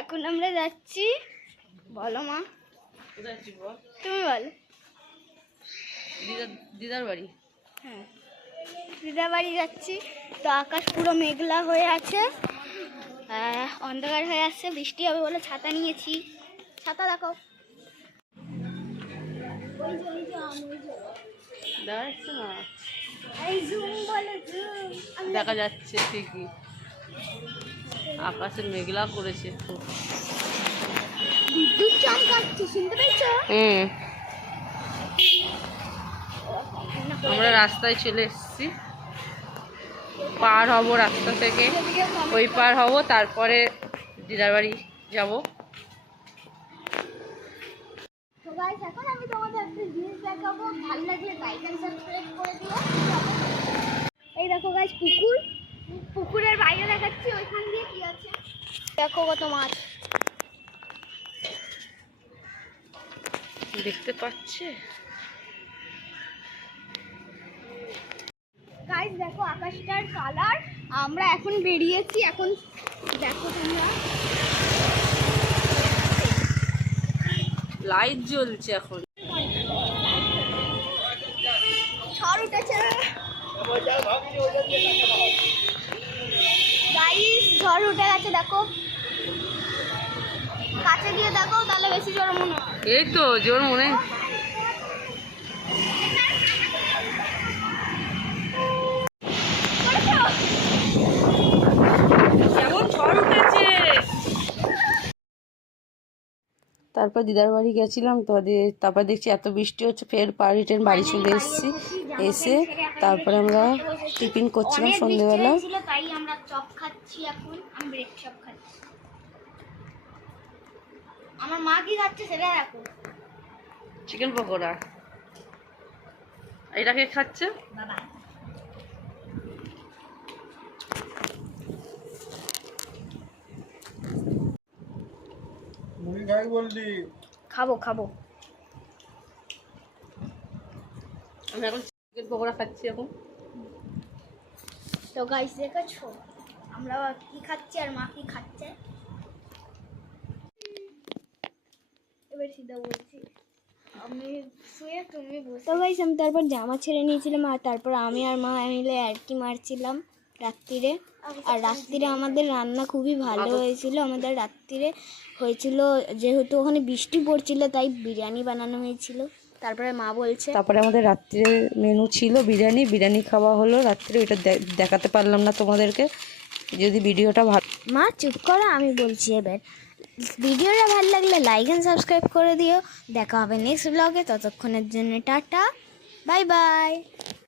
এখন আমরা যাচ্ছি। বলো মা, তুমি বলো। দিদার বাড়ি। হ্যাঁ, দিদার বাড়ি যাচ্ছি। তো আকাশ পুরো মেঘলা হয়ে আছে, অন্ধকার হয়ে আসছে, বৃষ্টি হবে বলে ছাতা নিয়েছি। ছাতা দেখো, দেখা যাচ্ছে ঠিকই, আকাশে মেঘলা করেছে খুব। বিদ্যুৎ চমকাচ্ছে, শুনতে পেয়েছো? আমরা রাস্তায় চলে এসেছি, পার হব রাস্তা থেকে, ওই পার হব, তারপরে দিদার বাড়ি যাবো। তো গাইস, এখন আমি তোমাদের একটা জিনিস দেখাবো, ভালো লাগলে লাইক এন্ড সাবস্ক্রাইব করে দিও। এই দেখো গাইস, পুকুরের বাইরে দেখাচ্ছি, ওইখান দিয়ে কি আছে দেখো, কত মাছ দেখতে পাচ্ছে। গাইস দেখো আকাশটার কালার। আমরা এখন বেরিয়েছি, এখন দেখো তোমরা, লাইট জ্বলছে এখন। ঝড় উঠেছে গাইস, ঝড় উঠে গেছে দেখো। কাছে গিয়ে দেখো, তাহলে বেশি জোর মনে হয়। এই তো জোর মনে। কেমন ঝড় উঠেছে। তারপর দিদার বাড়ি গেছিলাম, তো তারপর দেখছি এত বৃষ্টি হচ্ছে, ফের রিটার্ন বাড়ি চলে এসেছি। এসে তারপরে আমরা টিফিন করছিলাম সন্ধ্যেবেলা। তাই আমরা চপ খাচ্ছি, এখন আমি ব্রেড চপ খাচ্ছি। আমার মা কি খাচ্ছে সেটা দেখো, চিকেন পকোড়া। এটা কে খাচ্ছে? বাবা। খাবো খাবো। আমি এখন চিকেন পকোড়া খাচ্ছি এখন। তো গাইস দেখেছো আমরা কি খাচ্ছি আর মা কি খাচ্ছে। এবার সিধা বলছি, আমি শুয়ে তুমি বসে। তো গাইস আমি তারপর জামা ছেড়ে নিয়েছিলাম, আর তারপর আমি আর মা মিলে আরকি মারছিলাম রাত্রিরে। আর রাত্রিরে আমাদের রান্না খুবই ভালো হয়েছিল। আমাদের রাত্রিরে হয়েছিল, যেহেতু ওখানে বৃষ্টি পড়ছিল তাই বিরিয়ানি বানানো হয়েছিল। তারপরে মা বলছে, তারপরে আমাদের রাত্রে মেনু ছিল বিরিয়ানি খাওয়া হলো রাত্রে। ওইটা দেখাতে পারলাম না তোমাদেরকে। যদি ভিডিওটা ভালো, মা চুপ করো, আমি বলছি এবার। ভিডিওটা ভালো লাগলে লাইক এন্ড সাবস্ক্রাইব করে দিও। দেখা হবে নেক্সট ব্লগে, ততক্ষণের জন্য টাটা, বাই বাই।